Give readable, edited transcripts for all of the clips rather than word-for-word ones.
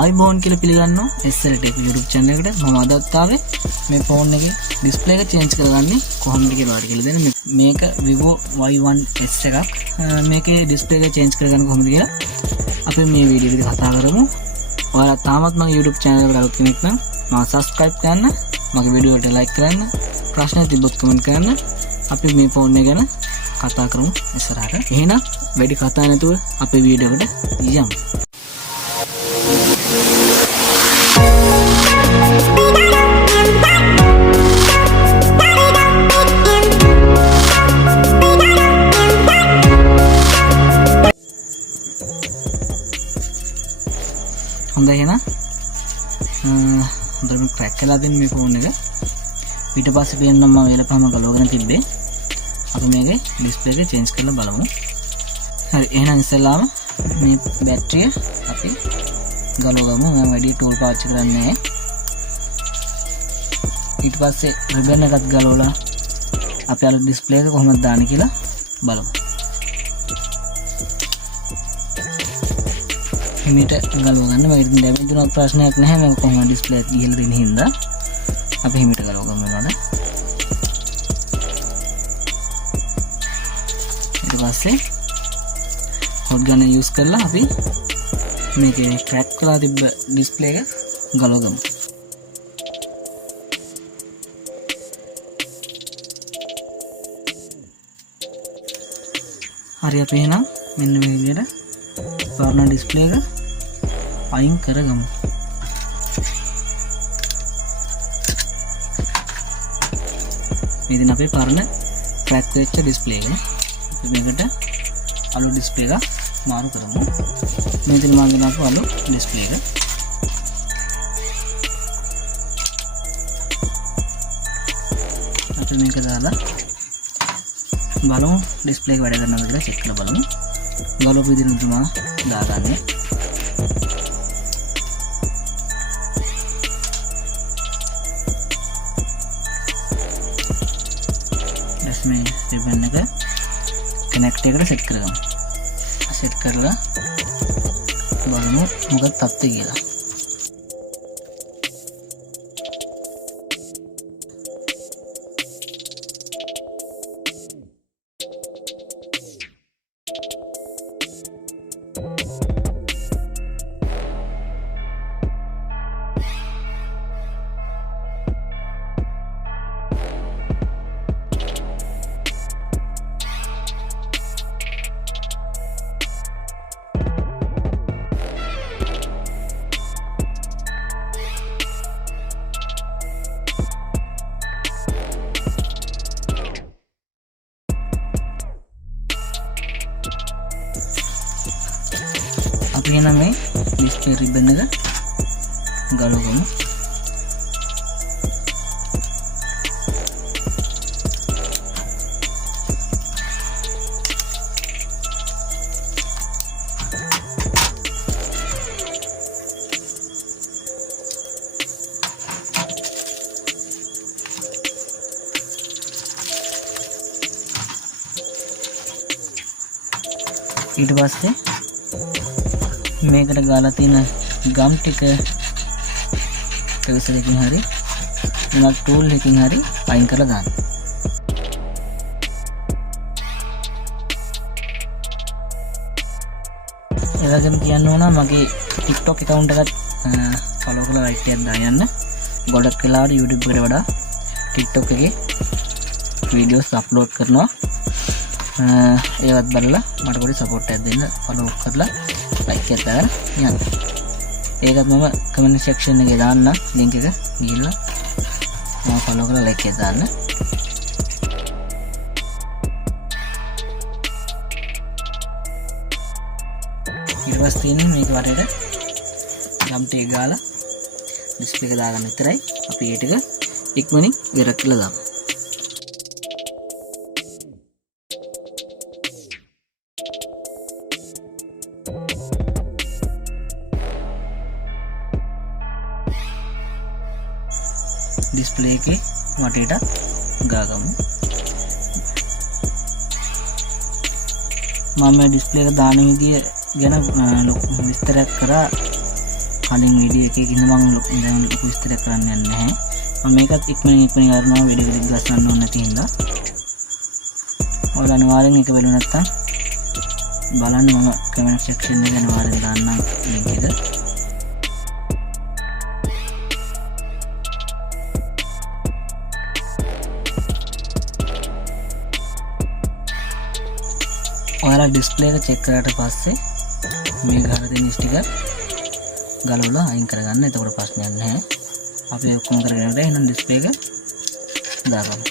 ආයිබෝන් කියලා පිළිගන්නවා SLT YouTube channel එකට. මම අදත් ආවේ මේ ෆෝන් එකේ display එක change කරගන්නේ කොහොමද කියලා ඔයාලට කියලා දෙන්න. මේක Vivo Y1s එකක්. මේකේ display එක change කරගන්න කොහොමද කියලා අපි මේ වීඩියෝ එකේදී කතා කරමු. ඔයාලා තාමත් මගේ YouTube channel එකට අලුත් කෙනෙක් නම් මම subscribe කරන්න, මගේ වීඩියෝ එකට like කරන්න, ප්‍රශ්න තිබ්බොත් comment කරන්න. අපි මේ ෆෝන් එක ගැන කතා කරමු ඉස්සරහට. එහෙනම් වැඩි කතා නැතුව අපේ වීඩියෝ එකට යමු. හොඳයි එහෙනම් හොඳට ක්‍රැක් කරලා දෙන්න මේ ෆෝන් එක. ඊට පස්සේ පේන්නම් මම වෙලපහම ගලවගෙන තිබ්බේ. අපි මේකේ ඩිස්ප්ලේ එක චේන්ජ් කරලා බලමු. හරි එහෙනම් ඉස්සෙල්ලාම මේ බැටරිය අපි ගලවගමු. මම වැඩි ටූල් පාවිච්චි කරන්නේ නැහැ. ඊට පස්සේ රිබන් එකත් ගලවලා අපි අර ඩිස්ප්ලේ එක කොහොමද දාන්නේ කියලා බලමු. හිමිට ගලව ගන්න. මේක ඩැමේජ් වුණත් ප්‍රශ්නයක් නැහැ. මේක කොහොමද ඩිස්ප්ලේ එක ගිහලා තියෙන හින්දා අපි හිමිට ගලව ගමු නේද. ඊට පස්සේ හොට් ගන්න යූස් කරලා අපි මේකේ ක්‍රැක් කරලා තිබ්බ ඩිස්ප්ලේ එක ගලව ගමු. හරි අපි එහෙනම් මෙන්න මේ විදිහට පරණ ඩිස්ප්ලේ එක අයින් කරගමු. ඉතින් අපේ පරණ ක්‍රැක් වෙච්ච ඩිස්ප්ලේ එක මේකට අලු ඩිස්ප්ලේ එක මාරු කරමු. මේ විදිහට මම ගෙනාපු අලු ඩිස්ප්ලේ එක. අපි මේක දාලා බලමු ඩිස්ප්ලේ එක වැඩ කරනවද කියලා චෙක් කරලා බලමු. ගලපු විදිහට තමයි දාගන්නේ. මේ රිබන් එක කනෙක්ට් එකට සෙට් කරගමු. සෙට් කරලා බලමු මොකක්ද තත්ත්වය කියලා. අපි එහෙනම් මේ ඩිස්ප්ලේ රිබන් එක ගලවගමු. ඊට පස්සේ මේකට ගාලා තියෙන ගම් ටික පෙරසලකින් හරි මොනක් ටූල් එකකින් හරි අයින් කරලා දාන්න. එලගෙන් කියන්න ඕන මගේ TikTok account එකත් follow කරලා like එකක් දාන්න. ගොඩක් වෙලාවට YouTube එකට වඩා TikTok එකේ videos upload කරනවා. ඒවත් බලලා මට පොඩි support එකක් දෙන්න. follow කරලා like එකක් දාන්න යන්න. ඒකත් මම comment section එකේ දාන්න link එක ගිහලා මම follow කරලා like එකක් දාන්න. ඊට පස්සේ තියෙන්නේ මේක වටේට ගම් ටික ගාලා display එක දාගන්න විතරයි. අපි ඒ ටික ඉක්මනින් ඉවර කරලා දාමු. display එකේ වටේට ගාගමු. මම display එක දාන විදිය ගැන විස්තරයක් කරා කලින් වීඩියෝ එකේ ඉන්න මම දැන් ලොකු විස්තර කරන්න යන්නේ නැහැ. මම මේකත් ඉක්මනින් කරනවා වීඩියෝ එක දිගට ගන්න ඕනේ නැති හින්දා. ඔයාලා අනිවාර්යෙන් එක බලන්න නැත්තම් බලන්න මම කමෙන්ට් සෙක්ෂන් එකේ අනිවාර්යෙන් දාන්නම් link එක. ඔයාලා ඩිස්ප්ලේ එක චෙක් කරාට පස්සේ මේ ගහලා තියෙන ස්ටිකර් ගලවලා අයින් කරගන්න. එතකොට ප්‍රශ්නයක් නැහැ. අපි ඔක්කොම කරගෙන ඉඳලා එහෙනම් ඩිස්ප්ලේ එක දාගමු.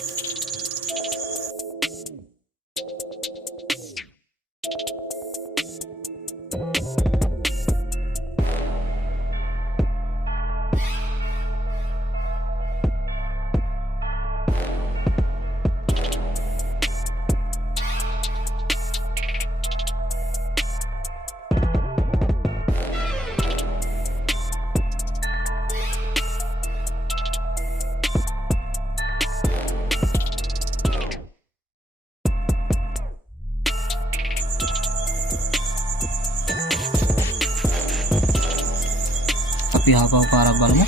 අපි ආපහු පාරක් බලමු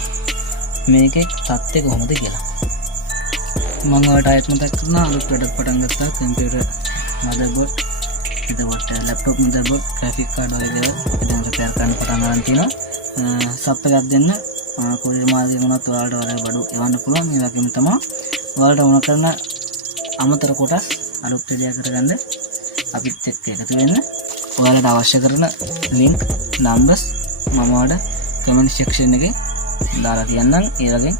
මේකේ තත්ත්වය කොහොමද කියලා. මම ඔයාලට ආයෙත් මතක් කරනවා අලුත් වැඩක් පටන් ගත්තා කම්පියුටර් මදර්බෝඩ් එතකොට ලැප්ටොප් මදර්බෝඩ් ග්‍රැෆික් කාඩ් වගේ දේවල් දැන් රිපෙයාර් කරන්න පටන් ගන්න තියෙනවා. සබ් එකක් දෙන්න කොරියර් මාර්ගයෙන් වුණත් ඔයාලට ඔයාලගේ බඩු එවන්න පුළුවන්. ඒ වගේම තමයි ඔයාලට ඕන කරන අමතර කොටස් අලුත් ක්‍රියා කරගන්න අපිත් එක්ක එකතු වෙන්න. ඔයාලට අවශ්‍ය කරන link numbers මම ඔයාලට කමෙන්ට් සෙක්ෂන් එකේ දාලා තියන්නම්. ඒ වගේ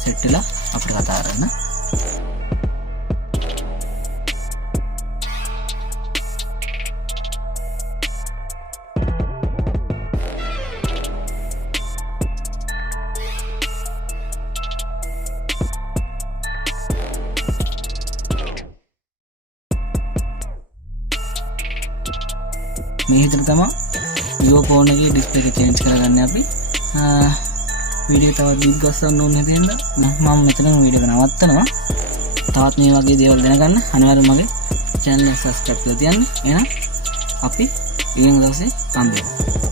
සෙට් වෙලා අපිට කතා කරන්න. මේ හිතට තමයි Vivo phone එකේ display එක change කරගන්න අපි. වීඩියෝ තවත් දිග ගස්සන්න ඕනේ නැතිනම් මම මෙතන වීඩියෝ එක නවත්තනවා. තවත් මේ වගේ දේවල් දැනගන්න අනිවාර්යයෙන් මගේ channel එක subscribe කරලා තියන්න. එහෙනම් අපි ඊළඟ දවසේ හම්බෙමු.